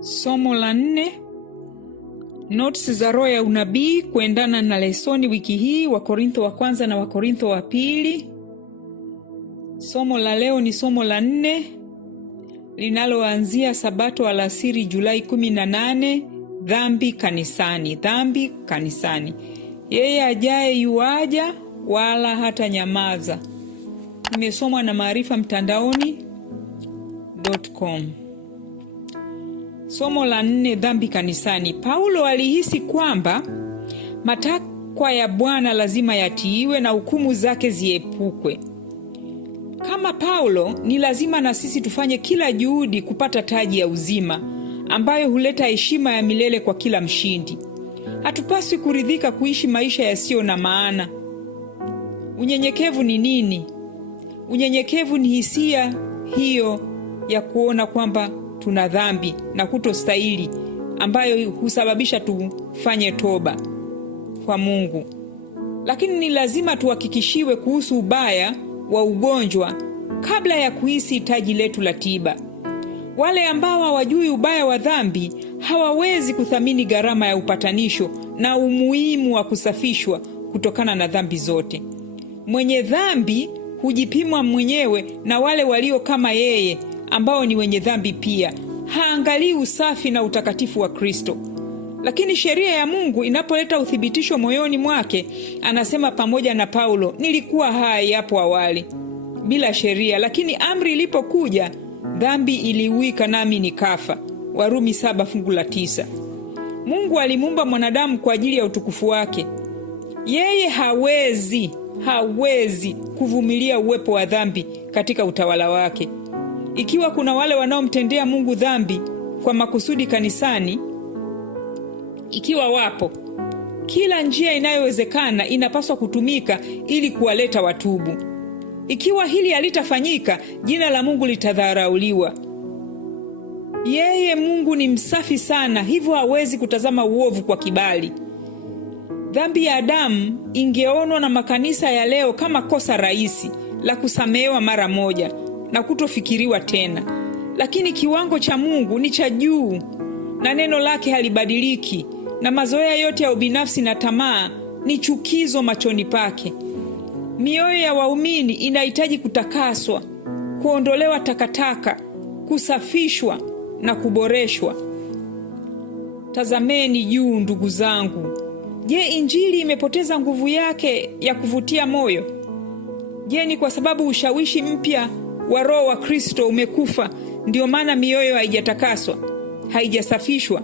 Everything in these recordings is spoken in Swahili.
Somo la 4, notes za roho ya unabii kuendana na lesoni wiki hii, Wakorintho wa kwanza na Wakorintho wa pili. Somo la leo ni somo la 4 linaloanzia Sabato alasiri Julai 18, dhambi kanisani. Dhambi kanisani. Yeye ajaye yuaja wala hata nyamaza. Nimesomwa na Maarifa Mtandaoni.com. Somo la 4, dhambi kanisani. Paulo alihisi kwamba matakwa ya Bwana lazima yatiiwe na hukumu zake ziepukwe. Kama Paulo, ni lazima na sisi tufanye kila juhudi kupata taji ya uzima ambayo huleta heshima ya milele kwa kila mshindi. Hatupaswi kuridhika kuishi maisha yasiyo na maana. Unyenyekevu ni nini? Unyenyekevu ni hisia hiyo ya kuona kwamba tuna dhambi na kutostahili, ambayo husababisha tufanye toba kwa Mungu. Lakini ni lazima tuhakikishiwe kuhusu ubaya wa ugonjwa kabla ya kuhisi taji letu la tiba. Wale ambao hawajui ubaya wa dhambi hawawezi kuthamini gharama ya upatanisho na umuhimu wa kusafishwa kutokana na dhambi zote. Mwenye dhambi hujipima mwenyewe na wale walio kama yeye ambao ni wenye dhambi pia. Haangalii usafi na utakatifu wa Kristo. Lakini sheria ya Mungu inapoleta uthibitisho moyoni mwake, anasema pamoja na Paulo, nilikuwa hai hapo awali bila sheria, lakini amri ilipokuja, dhambi iliuika nami nikafa. Warumi 7:9. Mungu alimuumba mwanadamu kwa ajili ya utukufu wake. Yeye hawezi kuvumilia uwepo wa dhambi katika utawala wake. Ikiwa kuna wale wanaomtendea Mungu dhambi kwa makusudi kanisani, ikiwa wapo, kila njia inayowezekana inapaswa kutumika ili kuwaleta watubu. Ikiwa hili halitafanyika, jina la Mungu litadharauliwa. Yeye Mungu ni msafi sana, hivyo hawezi kutazama uovu kwa kibali. Dhambi ya Adamu ingeonwa na makanisa ya leo kama kosa rahisi la kusamehewa mara moja na kutofikiriwa tena. Lakini kiwango cha Mungu ni cha juu na neno lake halibadiliki, na mazoea yote ya ubinafsi na tamaa ni chukizo machoni pake. Mioyo ya waumini inahitaji kutakaswa, kuondolewa takataka, kusafishwa na kuboreshwa. Tazameni juu, ndugu zangu. Je, Injili imepoteza nguvu yake ya kuvutia moyo? Je, ni kwa sababu ushawishi mpya wa Roho wa Kristo umekufa ndio maana mioyo haijatakaswa, haijasafishwa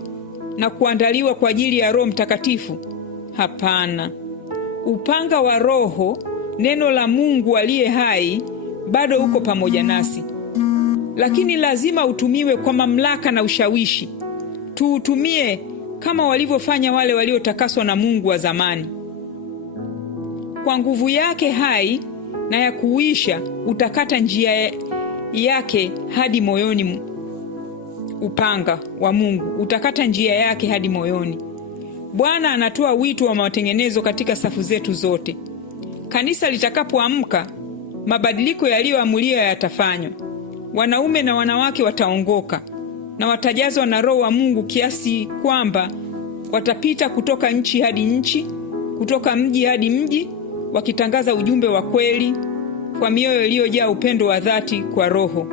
na kuandaliwa kwa ajili ya Roho Mtakatifu? Hapana. Upanga wa Roho, neno la Mungu aliye hai, bado uko pamoja nasi. Lakini lazima utumiwe kwa mamlaka na ushawishi. Tuutumie kama walivyofanya wale waliotakaswa na Mungu wa zamani. Kwa nguvu yake hai na ya kuisha, utakata njia yake hadi moyoni. Upanga wa Mungu utakata njia yake hadi moyoni. Bwana anatoa wito wa matengenezo katika safu zetu zote. Kanisa litakapoamka, mabadiliko yaliyoamuliwa yatafanywa. Wanaume na wanawake wataongoka na watajazwa na Roho wa Mungu kiasi kwamba watapita kutoka nchi hadi nchi, kutoka mji hadi mji, wakitangaza ujumbe wa kweli kwa mioyo iliyojaa upendo wa dhati kwa Roho.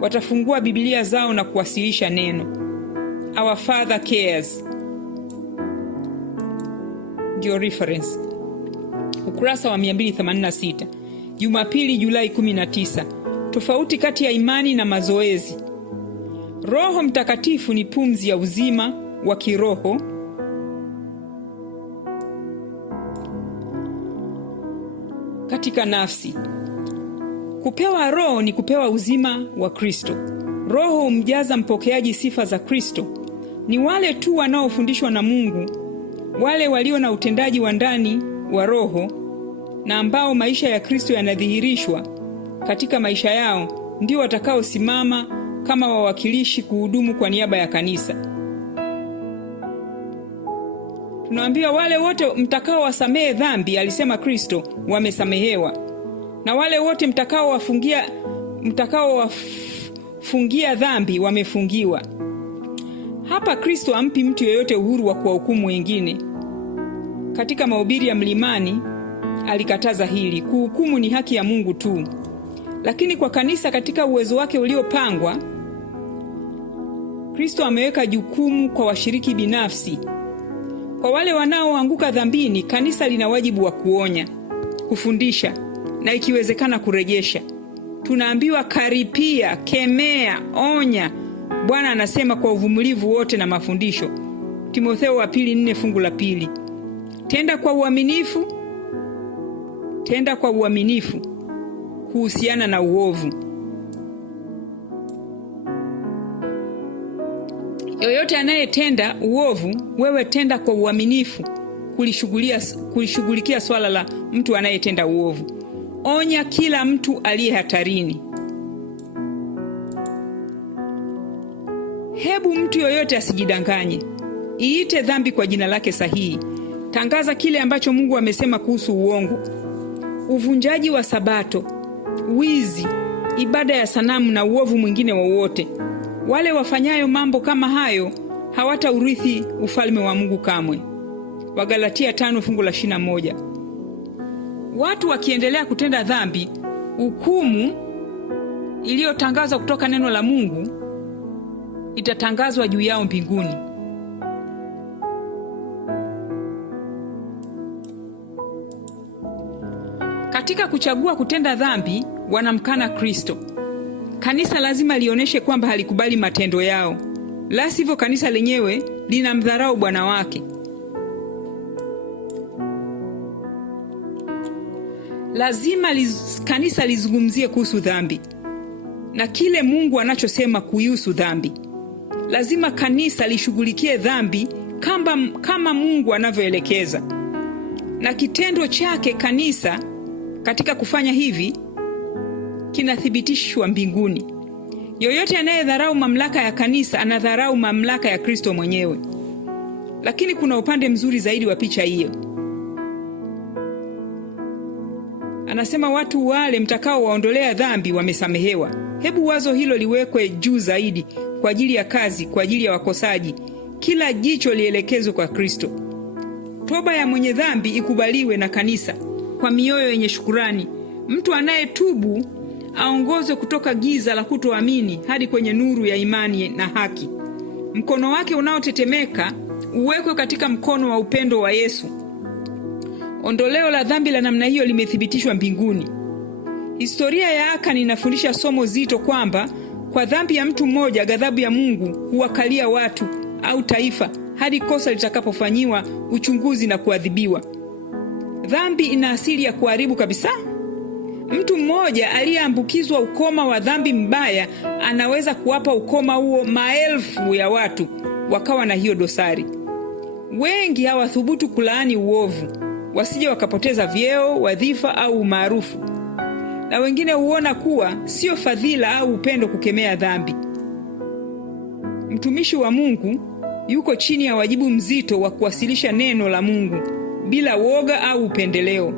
Watafungua Biblia zao na kuwasilisha neno. Our Father cares. Ndio reference. Ukurasa wa 286. Jumapili Julai 19. Tofauti kati ya imani na mazoezi. Roho Mtakatifu ni pumzi ya uzima wa kiroho katika nafsi. Kupewa Roho ni kupewa uzima wa Kristo. Roho humjaza mpokeaji sifa za Kristo. Ni wale tu wanaofundishwa na Mungu, wale walio na utendaji wa ndani wa Roho na ambao maisha ya Kristo yanadhihirishwa katika maisha yao, ndio watakaosimama kama wawakilishi kuhudumu kwa niaba ya kanisa. Tunaambiwa wale wote mtakao wasamehe dhambi, alisema Kristo, wamesamehewa. Na wale wote mtakao wafungia dhambi, wamefungiwa. Hapa Kristo hampi mtu yeyote uhuru wa kuwahukumu wengine. Katika mahubiri ya Mlimani alikataza hili, kuhukumu ni haki ya Mungu tu. Lakini kwa kanisa katika uwezo wake uliopangwa, Kristo ameweka jukumu kwa washiriki binafsi. Kwa wale wanaoanguka dhambini, kanisa lina wajibu wa kuonya, kufundisha na ikiwezekana kurejesha. Tunaambiwa karipia, kemea, onya. Bwana anasema kwa uvumilivu wote na mafundisho. Timotheo wa 2:4 fungu la 2. Tenda kwa uaminifu kuhusiana na uovu. Yoyote anayetenda uovu, wewe tenda kwa uaminifu kulishughulikia swala la mtu anayetenda uovu. Onya kila mtu aliye hatarini. Hebu mtu yoyote asijidanganye. Iite dhambi kwa jina lake sahihi. Tangaza kile ambacho Mungu amesema kuhusu uongo, uvunjaji wa Sabato, wizi, ibada ya sanamu na uovu mwingine wowote. Wale wafanyayo mambo kama hayo hawataurithi ufalme wa Mungu kamwe. Wagalatia 5 fungu la 21. Watu wakiendelea kutenda dhambi, hukumu iliyotangazwa kutoka neno la Mungu itatangazwa juu yao mbinguni. Katika kuchagua kutenda dhambi, wanamkana Kristo. Kanisa lazima lionyeshe kwamba halikubali matendo yao. La sivyo kanisa lenyewe linamdharau Bwana wake. Lazima kanisa lizungumzie kuhusu dhambi na kile Mungu anachosema kuhusu dhambi. Lazima kanisa lishughulikie dhambi kama Mungu anavyoelekeza. Na kitendo chake kanisa katika kufanya hivi kinathibitishwa mbinguni. Yoyote anayedharau mamlaka ya kanisa anadharau mamlaka ya Kristo mwenyewe. Lakini kuna upande mzuri zaidi wa picha hiyo. Anasema watu wale mtakao waondolea dhambi wamesamehewa. Hebu wazo hilo liwekwe juu zaidi kwa ajili ya kazi, kwa ajili ya wakosaji. Kila jicho lielekezwe kwa Kristo. Toba ya mwenye dhambi ikubaliwe na kanisa kwa mioyo yenye shukurani. Mtu anayetubu aongozwe kutoka giza la kutoamini hadi kwenye nuru ya imani na haki. Mkono wake unaotetemeka uwekwe katika mkono wa upendo wa Yesu. Ondoleo la dhambi la namna hiyo limethibitishwa mbinguni. Historia ya Akani inafundisha somo zito kwamba kwa dhambi ya mtu mmoja ghadhabu ya Mungu huwakalia watu au taifa hadi kosa litakapofanyiwa uchunguzi na kuadhibiwa. Dhambi ina asili ya kuharibu kabisa. Mtu mmoja aliyeambukizwa ukoma wa dhambi mbaya anaweza kuwapa ukoma huo maelfu ya watu wakawa na hiyo dosari. Wengi hawathubutu kulaani uovu, wasije wakapoteza vyeo, wadhifa au umaarufu. Na wengine huona kuwa sio fadhila au upendo kukemea dhambi. Mtumishi wa Mungu yuko chini ya wajibu mzito wa kuwasilisha neno la Mungu bila woga au upendeleo.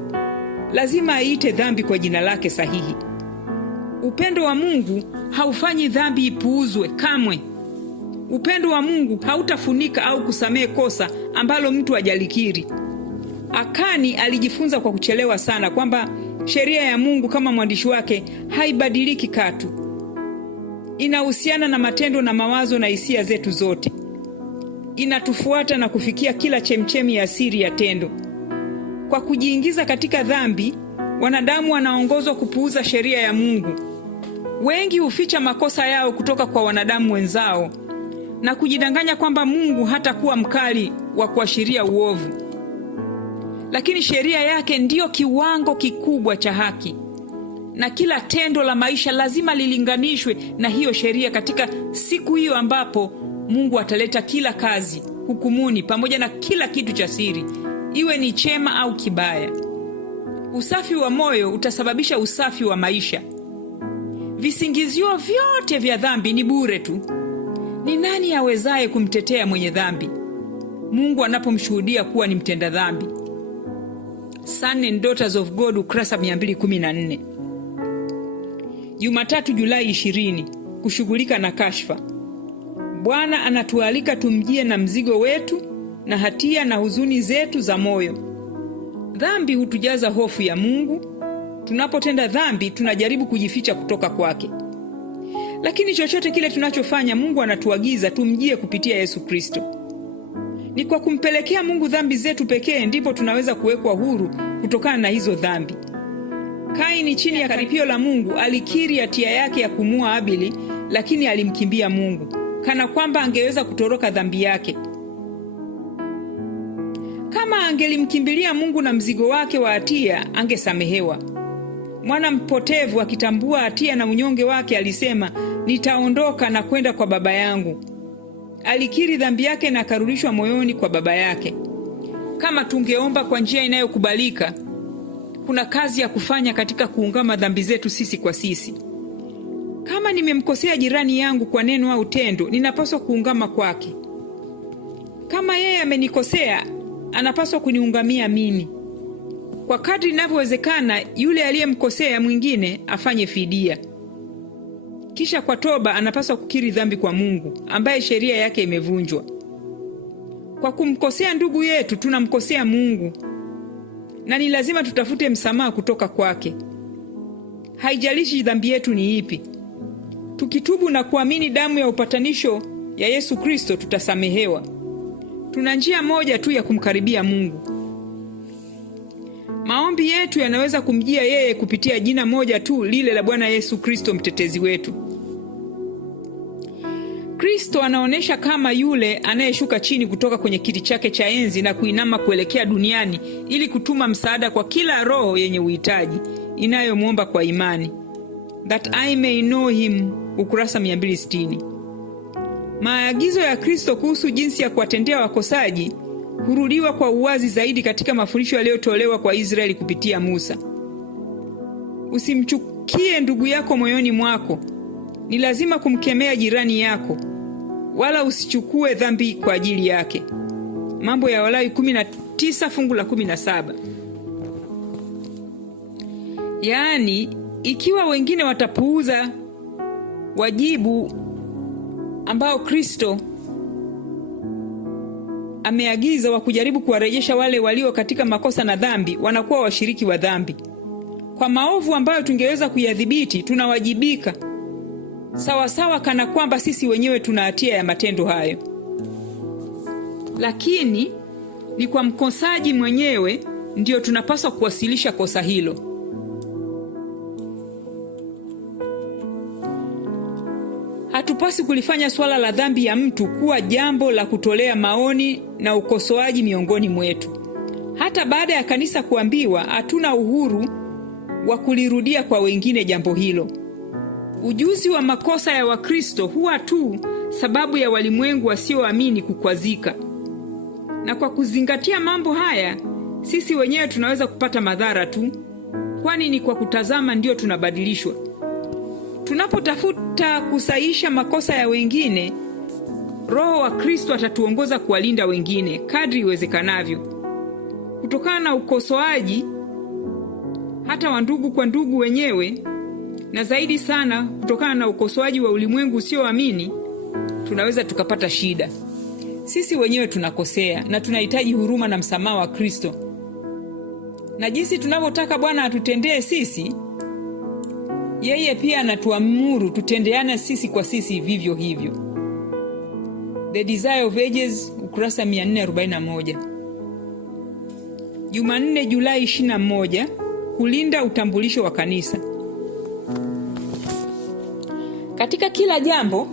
Lazima aite dhambi kwa jina lake sahihi. Upendo wa Mungu haufanyi dhambi ipuuzwe kamwe. Upendo wa Mungu hautafunika au kusamehe kosa ambalo mtu hajalikiri. Akani alijifunza kwa kuchelewa sana kwamba sheria ya Mungu kama mwandishi wake haibadiliki katu. Inahusiana na matendo na mawazo na hisia zetu zote. Inatufuata na kufikia kila chemchemi ya siri ya tendo. Kwa kujiingiza katika dhambi, wanadamu wanaongozwa kupuuza sheria ya Mungu. Wengi huficha makosa yao kutoka kwa wanadamu wenzao na kujidanganya kwamba Mungu hatakuwa mkali wa kuashiria uovu. Lakini sheria yake ndiyo kiwango kikubwa cha haki. Na kila tendo la maisha lazima lilinganishwe na hiyo sheria katika siku hiyo ambapo Mungu ataleta kila kazi hukumuni pamoja na kila kitu cha siri, iwe ni chema au kibaya. Usafi wa moyo utasababisha usafi wa maisha. Visingizio vyote vya dhambi ni bure tu. Ni nani awezaye kumtetea mwenye dhambi Mungu anapomshuhudia kuwa ni mtenda dhambi? Sons and Daughters of God, ukurasa 214. Jumatatu Julai 20, kushughulika na kashfa. Bwana anatualika tumjie na mzigo wetu na hatia na huzuni zetu za moyo. Dhambi hutujaza hofu ya Mungu. Tunapotenda dhambi tunajaribu kujificha kutoka kwake. Lakini chochote kile tunachofanya, Mungu anatuagiza tumjie kupitia Yesu Kristo. Ni kwa kumpelekea Mungu dhambi zetu pekee ndipo tunaweza kuwekwa huru kutokana na hizo dhambi. Kaini, chini ya karipio la Mungu, alikiri hatia yake ya kumua Abili, lakini alimkimbia Mungu kana kwamba angeweza kutoroka dhambi yake. Kama angelimkimbilia Mungu na mzigo wake wa hatia, angesamehewa. Mwana mpotevu akitambua hatia na unyonge wake alisema, nitaondoka na kwenda kwa baba yangu. Alikiri dhambi yake na akarudishwa moyoni kwa baba yake. Kama tungeomba kwa njia inayokubalika, kuna kazi ya kufanya katika kuungama dhambi zetu sisi kwa sisi. Kama nimemkosea jirani yangu kwa neno au tendo, ninapaswa kuungama kwake. Kama yeye amenikosea, anapaswa kuniungamia mimi. Kwa kadri inavyowezekana, yule aliyemkosea mwingine afanye fidia. Kisha kwa toba anapaswa kukiri dhambi kwa Mungu, ambaye sheria yake imevunjwa. Kwa kumkosea ndugu yetu tunamkosea Mungu, na ni lazima tutafute msamaha kutoka kwake. Haijalishi dhambi yetu ni ipi. Tukitubu na kuamini damu ya upatanisho ya Yesu Kristo, tutasamehewa. Tuna njia moja tu ya kumkaribia Mungu. Maombi yetu yanaweza kumjia yeye kupitia jina moja tu, lile la Bwana Yesu Kristo, mtetezi wetu. Kristo anaonesha kama yule anayeshuka chini kutoka kwenye kiti chake cha enzi na kuinama kuelekea duniani ili kutuma msaada kwa kila roho yenye uhitaji inayomwomba kwa imani. That I may know him, ukurasa 260. Maagizo ya Kristo kuhusu jinsi ya kuwatendea wakosaji hurudiwa kwa uwazi zaidi katika mafundisho yaliyotolewa kwa Israeli kupitia Musa. Usimchukie ndugu yako moyoni mwako. Ni lazima kumkemea jirani yako, wala usichukue dhambi kwa ajili yake. Mambo ya Walawi 19 fungu la 17. Yaani, ikiwa wengine watapuuza wajibu ambao Kristo ameagiza wa kujaribu kuwarejesha wale walio katika makosa na dhambi, wanakuwa washiriki wa dhambi. Kwa maovu ambayo tungeweza kuyadhibiti, tunawajibika sawa kana kwamba sisi wenyewe tuna hatia ya matendo hayo. Lakini ni kwa mkosaji mwenyewe ndio tunapaswa kuwasilisha kosa hilo. Hatupasi kulifanya swala la dhambi ya mtu kuwa jambo la kutolea maoni na ukosoaji miongoni mwetu. Hata baada ya kanisa kuambiwa, hatuna uhuru wa kulirudia kwa wengine jambo hilo. Ujuzi wa makosa ya Wakristo huwa tu sababu ya walimwengu wasioamini kukwazika. Na kwa kuzingatia mambo haya, sisi wenyewe tunaweza kupata madhara tu, kwani ni kwa kutazama ndio tunabadilishwa. Tunapotafuta kusahisha makosa ya wengine, Roho wa Kristo atatuongoza kuwalinda wengine kadri iwezekanavyo kutokana na ukosoaji, hata wa ndugu kwa ndugu wenyewe, na zaidi sana kutokana na ukosoaji wa ulimwengu usioamini. Tunaweza tukapata shida. Sisi wenyewe tunakosea na tunahitaji huruma na msamaha wa Kristo. Na jinsi tunavyotaka Bwana atutendee sisi, yeye pia anatuamuru tutendeane sisi kwa sisi vivyo hivyo. The Desire of Ages, ukurasa 441. Jumanne, Julai 21, kulinda utambulisho wa kanisa. Katika kila jambo,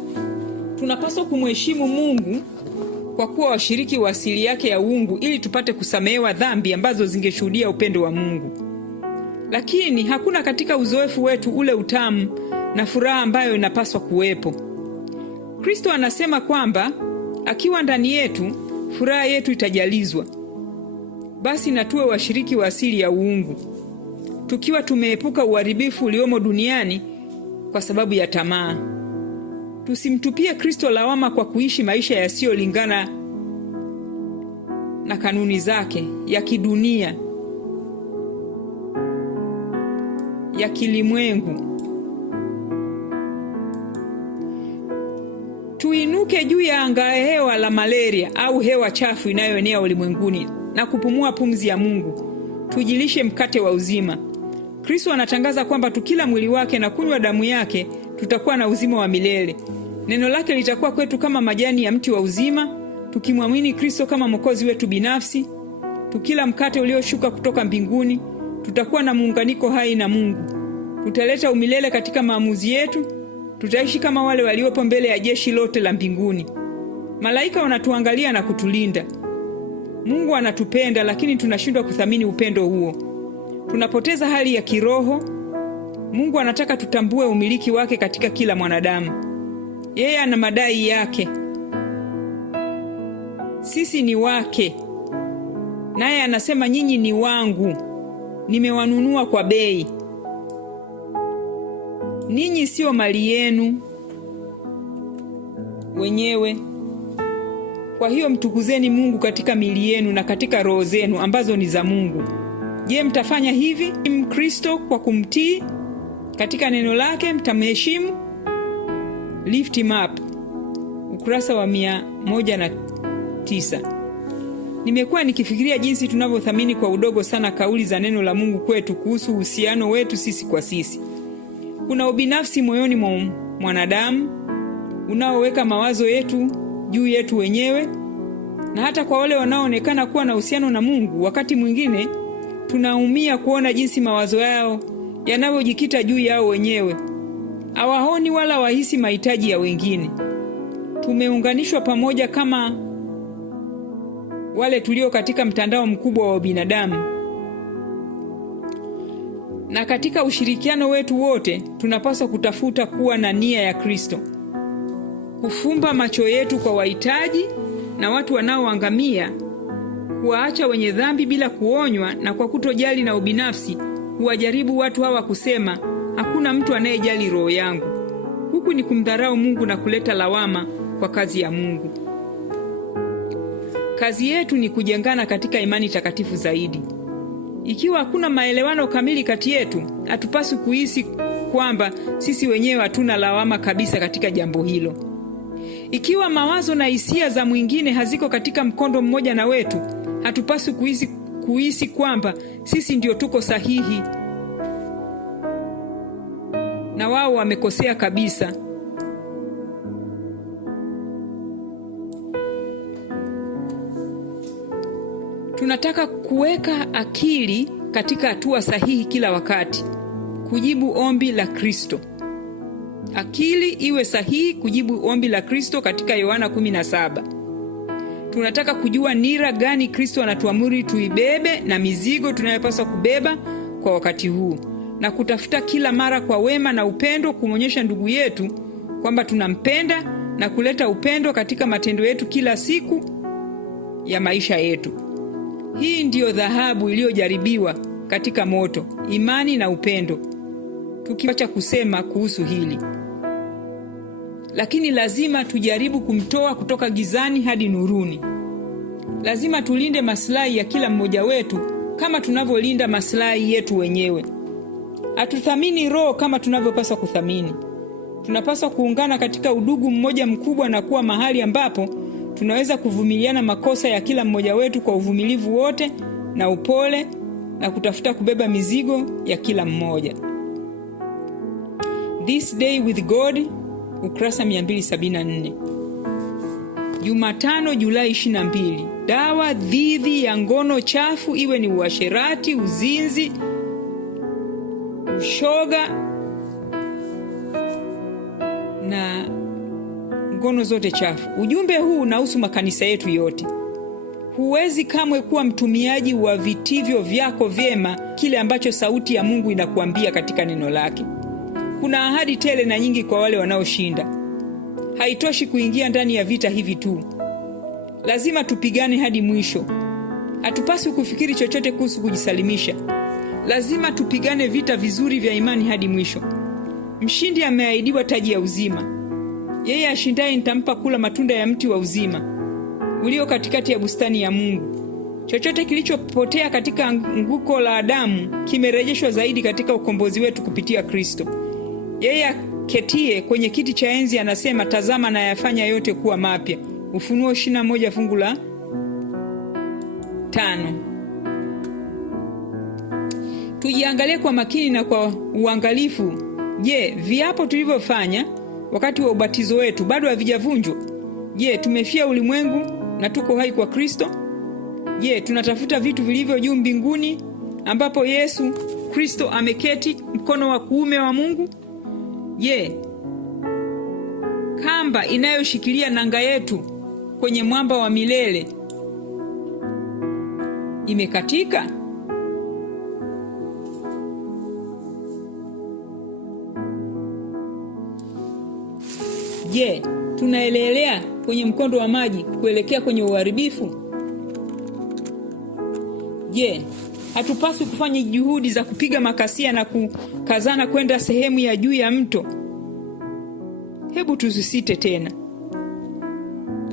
tunapaswa kumheshimu Mungu kwa kuwa washiriki wa asili yake ya uungu, ili tupate kusamehewa dhambi ambazo zingeshuhudia upendo wa Mungu. Lakini hakuna katika uzoefu wetu ule utamu na furaha ambayo inapaswa kuwepo. Kristo anasema kwamba akiwa ndani yetu, furaha yetu itajalizwa. Basi na tuwe washiriki wa asili ya uungu, tukiwa tumeepuka uharibifu uliomo duniani kwa sababu ya tamaa. Tusimtupie Kristo lawama kwa kuishi maisha yasiyolingana na kanuni zake ya kidunia, ya kilimwengu. tuinuke juu ya anga hewa la malaria au hewa chafu inayoenea ulimwenguni na kupumua pumzi ya Mungu. Tujilishe mkate wa uzima. Kristo anatangaza kwamba tukila mwili wake na kunywa damu yake tutakuwa na uzima wa milele. Neno lake litakuwa kwetu kama majani ya mti wa uzima, tukimwamini Kristo kama mwokozi wetu binafsi. Tukila mkate ulioshuka kutoka mbinguni, tutakuwa na muunganiko hai na Mungu. Tutaleta umilele katika maamuzi yetu. Tutaishi kama wale waliopo mbele ya jeshi lote la mbinguni. Malaika wanatuangalia na kutulinda. Mungu anatupenda, lakini tunashindwa kuthamini upendo huo. Tunapoteza hali ya kiroho. Mungu anataka tutambue umiliki wake katika kila mwanadamu. Yeye ana madai yake. Sisi ni wake. Naye anasema nyinyi ni wangu. Nimewanunua kwa bei. Ninyi sio mali yenu wenyewe. Kwa hiyo mtukuzeni Mungu katika miili yenu na katika roho zenu ambazo ni za Mungu. Je, mtafanya hivi? Mkristo kwa kumtii katika neno lake, mtamheshimu. Lift him up. Ukurasa wa 109. Nimekuwa nikifikiria jinsi tunavyothamini kwa udogo sana kauli za neno la Mungu kwetu kuhusu uhusiano wetu sisi kwa sisi. Kuna ubinafsi moyoni mwa mwanadamu unaoweka mawazo yetu juu yetu wenyewe, na hata kwa wale wanaoonekana kuwa na uhusiano na Mungu, wakati mwingine tunaumia kuona jinsi mawazo yao yanavyojikita juu yao wenyewe. Hawaoni wala wahisi mahitaji ya wengine. Tumeunganishwa pamoja kama wale tulio katika mtandao mkubwa wa binadamu. Na katika ushirikiano wetu wote, tunapaswa kutafuta kuwa na nia ya Kristo. Kufumba macho yetu kwa wahitaji na watu wanaoangamia, kuwaacha wenye dhambi bila kuonywa, na kwa kutojali na ubinafsi, kuwajaribu watu hawa kusema, hakuna mtu anayejali roho yangu. Huku ni kumdharau Mungu na kuleta lawama kwa kazi ya Mungu. Kazi yetu ni kujengana katika imani takatifu zaidi. Ikiwa hakuna maelewano kamili kati yetu, hatupaswi kuhisi kwamba sisi wenyewe hatuna lawama kabisa katika jambo hilo. Ikiwa mawazo na hisia za mwingine haziko katika mkondo mmoja na wetu, hatupaswi kuhisi kwamba sisi ndio tuko sahihi na wao wamekosea kabisa. Tunataka kuweka akili katika hatua sahihi kila wakati, kujibu ombi la Kristo. Akili iwe sahihi kujibu ombi la Kristo katika Yohana 17. Tunataka kujua nira gani Kristo anatuamuru tuibebe na mizigo tunayopaswa kubeba kwa wakati huu, na kutafuta kila mara kwa wema na upendo kumonyesha ndugu yetu kwamba tunampenda na kuleta upendo katika matendo yetu kila siku ya maisha yetu. Hii ndiyo dhahabu iliyojaribiwa katika moto, imani na upendo. Tukiacha kusema kuhusu hili, lakini lazima tujaribu kumtoa kutoka gizani hadi nuruni. Lazima tulinde maslahi ya kila mmoja wetu kama tunavyolinda maslahi yetu wenyewe. Hatuthamini roho kama tunavyopaswa kuthamini. Tunapaswa kuungana katika udugu mmoja mkubwa na kuwa mahali ambapo tunaweza kuvumiliana makosa ya kila mmoja wetu kwa uvumilivu wote na upole, na kutafuta kubeba mizigo ya kila mmoja. This Day with God, ukurasa 274. Jumatano Julai 22. Dawa dhidi ya ngono chafu, iwe ni uasherati, uzinzi, ushoga na ngono zote chafu. Ujumbe huu unahusu makanisa yetu yote. Huwezi kamwe kuwa mtumiaji wa vitivyo vyako vyema kile ambacho sauti ya Mungu inakuambia katika neno lake. Kuna ahadi tele na nyingi kwa wale wanaoshinda. Haitoshi kuingia ndani ya vita hivi tu. Lazima tupigane hadi mwisho. Hatupaswi kufikiri chochote kuhusu kujisalimisha. Lazima tupigane vita vizuri vya imani hadi mwisho. Mshindi ameahidiwa taji ya uzima. Yeye ashindaye nitampa kula matunda ya mti wa uzima ulio katikati ya bustani ya Mungu. Chochote kilichopotea katika anguko la Adamu kimerejeshwa zaidi katika ukombozi wetu kupitia Kristo. Yeye aketie kwenye kiti cha enzi anasema, tazama na yafanya yote kuwa mapya. Ufunuo 21 fungu la 5. Tujiangalie kwa makini na kwa uangalifu. Je, viapo tulivyofanya wakati wa ubatizo wetu bado havijavunjwa? Je, tumefia ulimwengu na tuko hai kwa Kristo? Je, tunatafuta vitu vilivyo juu mbinguni ambapo Yesu Kristo ameketi mkono wa kuume wa Mungu? Je, kamba inayoshikilia nanga yetu kwenye mwamba wa milele imekatika? Je, tunaelelea kwenye mkondo wa maji kuelekea kwenye uharibifu? Je, hatupaswi kufanya juhudi za kupiga makasia na kukazana kwenda sehemu ya juu ya mto? Hebu tusisite tena,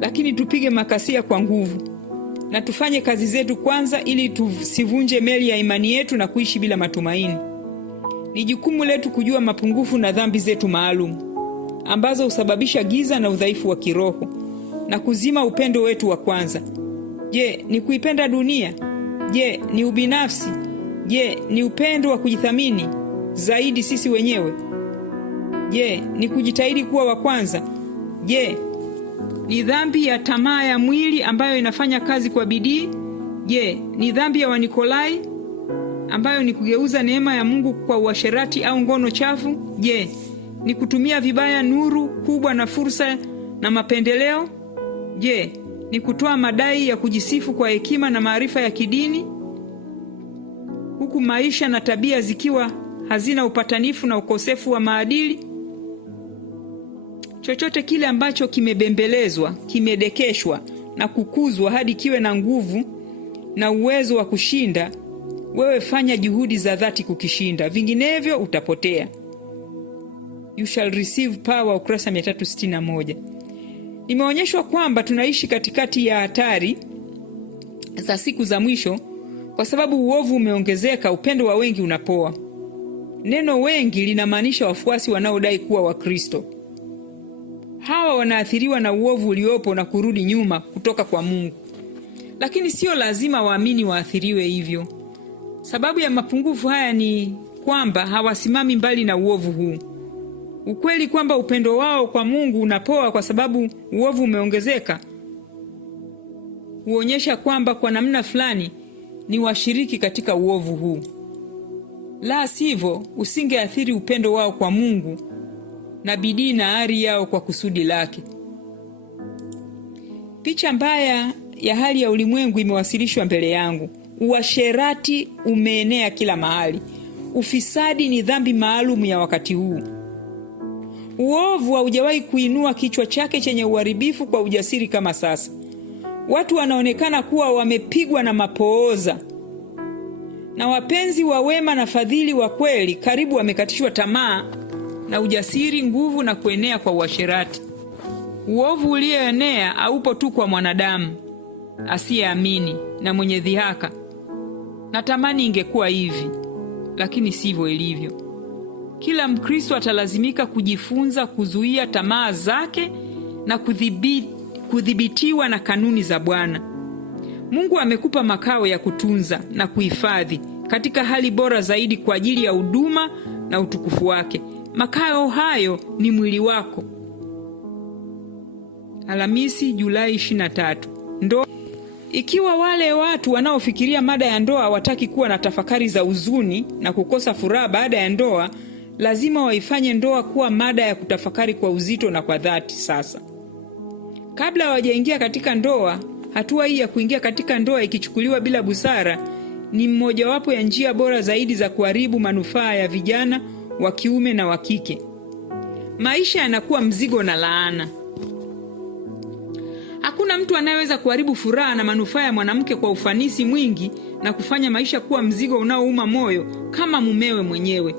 lakini tupige makasia kwa nguvu na tufanye kazi zetu kwanza, ili tusivunje meli ya imani yetu na kuishi bila matumaini. Ni jukumu letu kujua mapungufu na dhambi zetu maalum ambazo husababisha giza na udhaifu wa kiroho na kuzima upendo wetu wa kwanza. Je, ni kuipenda dunia? Je, ni ubinafsi? Je, ni upendo wa kujithamini zaidi sisi wenyewe? Je, ni kujitahidi kuwa wa kwanza? Je, ni dhambi ya tamaa ya mwili ambayo inafanya kazi kwa bidii? Je, ni dhambi ya Wanikolai ambayo ni kugeuza neema ya Mungu kwa uasherati au ngono chafu? Je, ni kutumia vibaya nuru kubwa na fursa na mapendeleo? Je, ni kutoa madai ya kujisifu kwa hekima na maarifa ya kidini, huku maisha na tabia zikiwa hazina upatanifu na ukosefu wa maadili? Chochote kile ambacho kimebembelezwa, kimedekeshwa na kukuzwa hadi kiwe na nguvu na uwezo wa kushinda, wewe fanya juhudi za dhati kukishinda, vinginevyo utapotea. You shall receive power, ukurasa 361. Nimeonyeshwa kwamba tunaishi katikati ya hatari za siku za mwisho kwa sababu uovu umeongezeka, upendo wa wengi unapoa. Neno wengi linamaanisha wafuasi wanaodai kuwa wa Kristo. Hawa wanaathiriwa na uovu uliopo na kurudi nyuma kutoka kwa Mungu. Lakini sio lazima waamini waathiriwe hivyo. Sababu ya mapungufu haya ni kwamba hawasimami mbali na uovu huu. Ukweli kwamba upendo wao kwa Mungu unapoa kwa sababu uovu umeongezeka huonyesha kwamba kwa namna fulani ni washiriki katika uovu huu. La sivyo, usingeathiri upendo wao kwa Mungu na bidii na ari yao kwa kusudi lake. Picha mbaya ya hali ya ulimwengu imewasilishwa mbele yangu. Uasherati umeenea kila mahali. Ufisadi ni dhambi maalum ya wakati huu. Uovu haujawahi kuinua kichwa chake chenye uharibifu kwa ujasiri kama sasa. Watu wanaonekana kuwa wamepigwa na mapooza, na wapenzi wa wema na fadhili wa kweli karibu wamekatishwa tamaa na ujasiri, nguvu na kuenea kwa uasherati. Uovu ulioenea haupo tu kwa mwanadamu asiyeamini na mwenye dhihaka. Natamani ingekuwa hivi, lakini sivyo ilivyo. Kila Mkristo atalazimika kujifunza kuzuia tamaa zake na kudhibitiwa na kanuni za Bwana. Mungu amekupa makao ya kutunza na kuhifadhi katika hali bora zaidi kwa ajili ya huduma na utukufu wake. Makao hayo ni mwili wako. Alhamisi, Julai 23. Ndoa. Ikiwa wale watu wanaofikiria mada ya ndoa hawataki kuwa na tafakari za huzuni na kukosa furaha baada ya ndoa, lazima waifanye ndoa kuwa mada ya kutafakari kwa uzito na kwa dhati sasa. Kabla hawajaingia katika ndoa, hatua hii ya kuingia katika ndoa ikichukuliwa bila busara ni mmojawapo ya njia bora zaidi za kuharibu manufaa ya vijana wa kiume na wa kike. Maisha yanakuwa mzigo na laana. Hakuna mtu anayeweza kuharibu furaha na manufaa ya mwanamke kwa ufanisi mwingi na kufanya maisha kuwa mzigo unaouma moyo kama mumewe mwenyewe.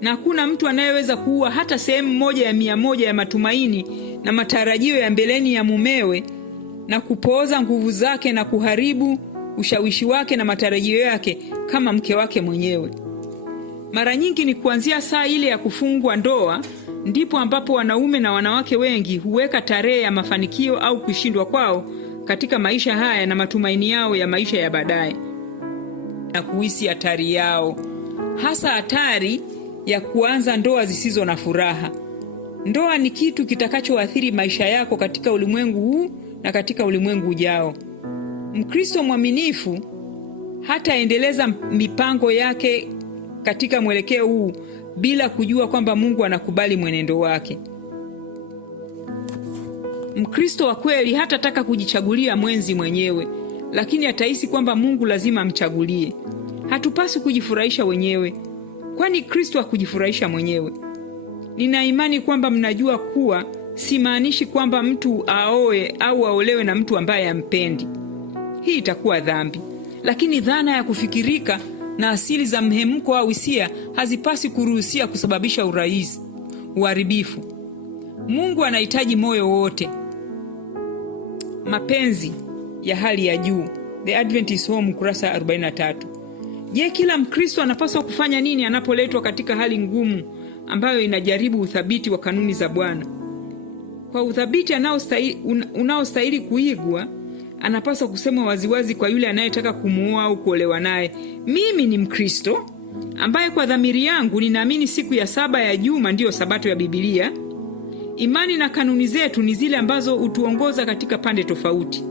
Na hakuna mtu anayeweza kuua hata sehemu moja ya 100 ya matumaini na matarajio ya mbeleni ya mumewe na kupooza nguvu zake na kuharibu ushawishi wake na matarajio yake kama mke wake mwenyewe. Mara nyingi ni kuanzia saa ile ya kufungwa ndoa ndipo ambapo wanaume na wanawake wengi huweka tarehe ya mafanikio au kushindwa kwao katika maisha haya na matumaini yao ya maisha ya baadaye, na kuhisi hatari yao, hasa hatari ya kuanza ndoa zisizo na furaha. Ndoa ni kitu kitakachoathiri maisha yako katika ulimwengu huu na katika ulimwengu ujao. Mkristo mwaminifu hataendeleza mipango yake katika mwelekeo huu bila kujua kwamba Mungu anakubali mwenendo wake. Mkristo wa kweli hatataka kujichagulia mwenzi mwenyewe, lakini atahisi kwamba Mungu lazima amchagulie. Hatupaswi kujifurahisha wenyewe, kwani Kristo hakujifurahisha mwenyewe. Nina imani kwamba mnajua kuwa simaanishi kwamba mtu aoe au aolewe na mtu ambaye hampendi. Hii itakuwa dhambi. Lakini dhana ya kufikirika na asili za mhemko au hisia hazipasi kuruhusia kusababisha uharibifu. Mungu anahitaji moyo wote. Mapenzi ya hali ya juu. The Adventist Home, kurasa 43. Je, kila Mkristo anapaswa kufanya nini anapoletwa katika hali ngumu ambayo inajaribu uthabiti wa kanuni za Bwana? Kwa uthabiti unaostahili kuigwa, anapaswa kusema waziwazi kwa yule anayetaka kumuoa au kuolewa naye, mimi ni Mkristo ambaye kwa dhamiri yangu ninaamini siku ya 7 ya juma ndiyo sabato ya Biblia. Imani na kanuni zetu ni zile ambazo hutuongoza katika pande tofauti.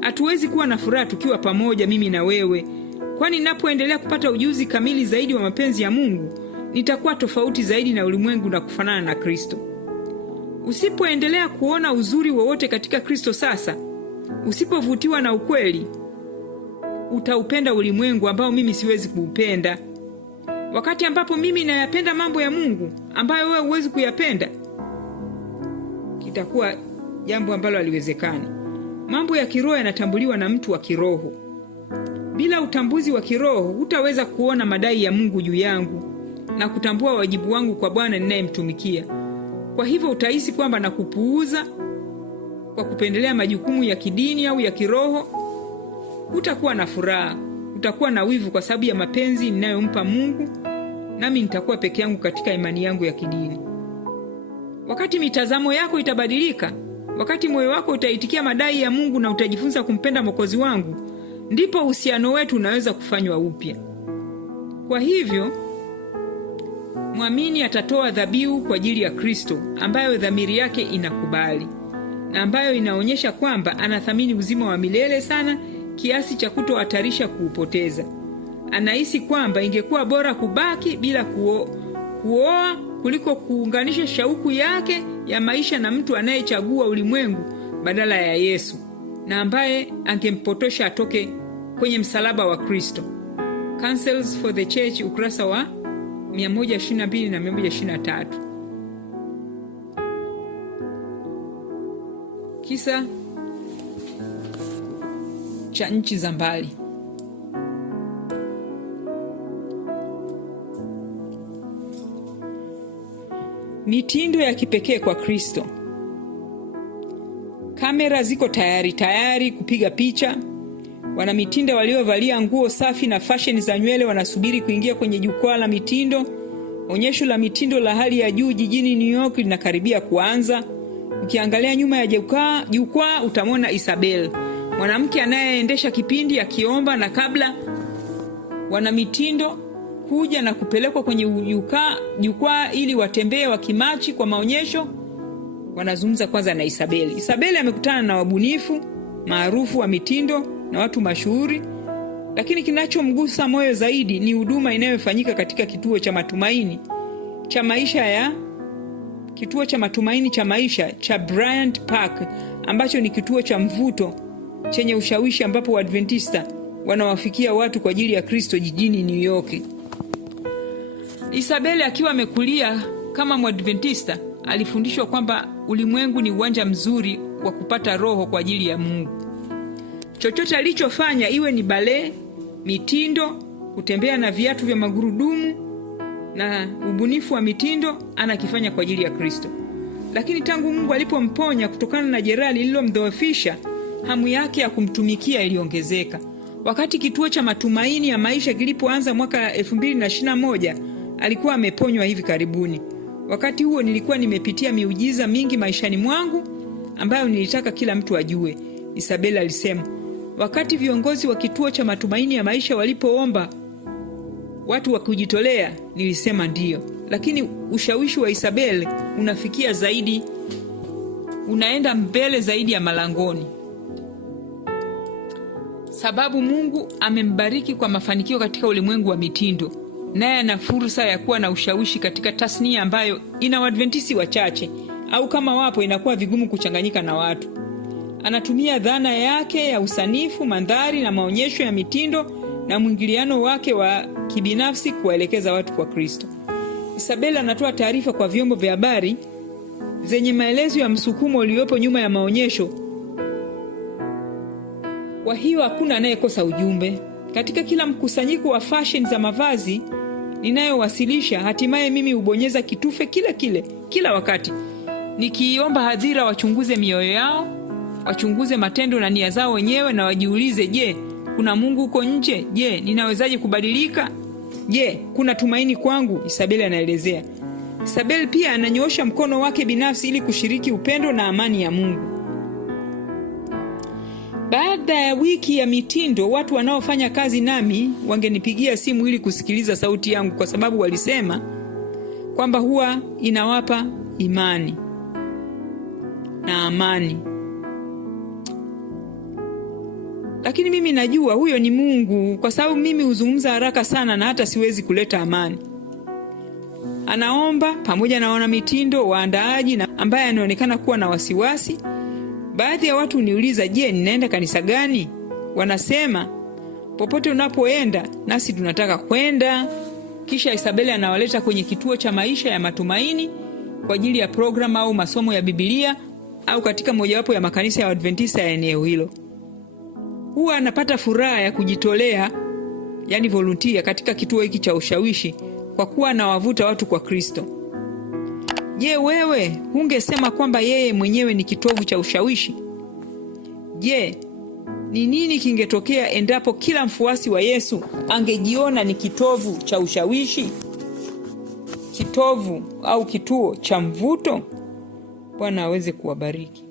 Hatuwezi kuwa na furaha tukiwa pamoja, mimi na wewe, kwani ninapoendelea kupata ujuzi kamili zaidi wa mapenzi ya Mungu, nitakuwa tofauti zaidi na ulimwengu na kufanana na Kristo. Usipoendelea kuona uzuri wowote katika Kristo sasa, usipovutiwa na ukweli, utaupenda ulimwengu ambao mimi siwezi kuupenda. Wakati ambapo mimi nayapenda mambo ya Mungu ambayo wewe huwezi kuyapenda, kitakuwa jambo ambalo haliwezekani. Mambo ya kiroho yanatambuliwa na mtu wa kiroho. Bila utambuzi wa kiroho, hutaweza kuona madai ya Mungu juu yangu na kutambua wajibu wangu kwa Bwana ninayemtumikia. Kwa hivyo utahisi kwamba nakupuuza kwa kupendelea majukumu ya kidini au ya kiroho. Hutakuwa na furaha, utakuwa na wivu kwa sababu ya mapenzi ninayompa Mungu, nami nitakuwa peke yangu katika imani yangu ya kidini. Wakati mitazamo yako itabadilika, wakati moyo wako utaitikia madai ya Mungu na utajifunza kumpenda Mwokozi wangu, ndipo uhusiano wetu unaweza kufanywa upya. Kwa hivyo, mwamini atatoa dhabihu kwa ajili ya Kristo ambayo dhamiri yake inakubali na ambayo inaonyesha kwamba anathamini uzima wa milele sana kiasi cha kutohatarisha kuupoteza. Anahisi kwamba ingekuwa bora kubaki bila kuoa kuliko kuunganisha shauku yake ya maisha na mtu anayechagua ulimwengu badala ya Yesu na ambaye angempotosha atoke kwenye msalaba wa Kristo. Counsels for the Church, ukurasa wa 122 na 123. Kisa cha nchi za mbali. Mitindo ya kipekee kwa Kristo. Kamera ziko tayari kupiga picha. Wana mitindo waliovalia nguo safi na fashion za nywele wanasubiri kuingia kwenye jukwaa la mitindo. Onyesho la mitindo la hali ya juu jijini New York linakaribia kuanza. Ukiangalia nyuma ya jukwaa utamwona Isabel, mwanamke anayeendesha kipindi akiomba, na kabla wana mitindo kuja na kupelekwa kwenye jukwaa ili watembee wakimachi kwa maonyesho, wanazungumza kwanza na Isabel. Isabel amekutana na wabunifu maarufu wa mitindo na watu mashuhuri, lakini kinachomgusa moyo zaidi ni huduma inayofanyika katika kituo cha matumaini cha maisha cha Bryant Park, ambacho ni kituo cha mvuto chenye ushawishi ambapo Waadventista wanawafikia watu kwa ajili ya Kristo jijini New York. Isabel akiwa amekulia kama Mwadventista alifundishwa kwamba ulimwengu ni uwanja mzuri wa kupata roho kwa ajili ya Mungu. Chochote alichofanya, iwe ni ballet, mitindo, kutembea na viatu vya magurudumu na ubunifu wa mitindo, anakifanya kwa ajili ya Kristo. Lakini tangu Mungu alipomponya kutokana na jeraha lililomdhoofisha, hamu yake ya kumtumikia iliongezeka. Wakati kituo cha matumaini ya maisha kilipoanza mwaka 2021, alikuwa ameponywa hivi karibuni. Wakati huo nilikuwa nimepitia miujiza mingi maishani mwangu ambayo nilitaka kila mtu ajue. Isabela alisema, wakati viongozi wa kituo cha Matumaini ya Maisha walipoomba watu wa kujitolea, nilisema ndiyo. Lakini ushawishi wa Isabel unafikia zaidi, unaenda mbele zaidi ya malangoni. Sababu Mungu amembariki kwa mafanikio katika ulimwengu wa mitindo, naye ana fursa ya kuwa na ushawishi katika tasnia ambayo ina Waadventisi wachache, au kama wapo inakuwa vigumu kuchanganyika na watu. Anatumia dhana yake ya usanifu, mandhari na maonyesho ya mitindo na mwingiliano wake wa kibinafsi kuwaelekeza watu kwa Kristo. Isabela anatoa taarifa kwa vyombo vya habari zenye maelezo ya msukumo uliopo nyuma ya maonyesho. Kwa hiyo hakuna anayekosa ujumbe. Katika kila mkusanyiko wa fashion za mavazi ninayowasilisha, hatimaye mimi hubonyeza kitufe kila wakati, nikiomba hadhira wachunguze mioyo yao, wachunguze matendo na nia zao wenyewe, na wajiulize, je, kuna Mungu huko nje? Je, ninawezaje kubadilika? Je, kuna tumaini kwangu? Isabel anaelezea. Isabel pia ananyoosha mkono wake binafsi ili kushiriki upendo na amani ya Mungu. Baada ya wiki ya mitindo, watu wanaofanya kazi nami wangenipigia simu ili kusikiliza sauti yangu, kwa sababu walisema kwamba huwa inawapa imani na amani. Lakini mimi najua huyo ni Mungu, kwa sababu mimi huzungumza haraka sana na hata siwezi kuleta amani. Anaomba pamoja na wana mitindo, waandaaji na ambaye anaonekana kuwa na wasiwasi. Baadhi ya watu uniuliza, je, ninaenda kanisa gani? Wanasema, popote unapoenda nasi tunataka kwenda. Kisha Isabel anawaleta kwenye kituo cha Maisha ya Matumaini kwa ajili ya program au masomo ya Biblia, au katika mojawapo ya makanisa ya Adventista ya eneo hilo. Huwa anapata furaha ya kujitolea, yani volunteer, katika kituo hiki cha ushawishi, kwa kuwa anawavuta watu kwa Kristo. Je, wewe hungesema kwamba yeye mwenyewe ni kitovu cha ushawishi? Je, ni nini kingetokea endapo kila mfuasi wa Yesu angejiona ni kitovu cha ushawishi, kitovu au kituo cha mvuto? Bwana aweze kuwabariki.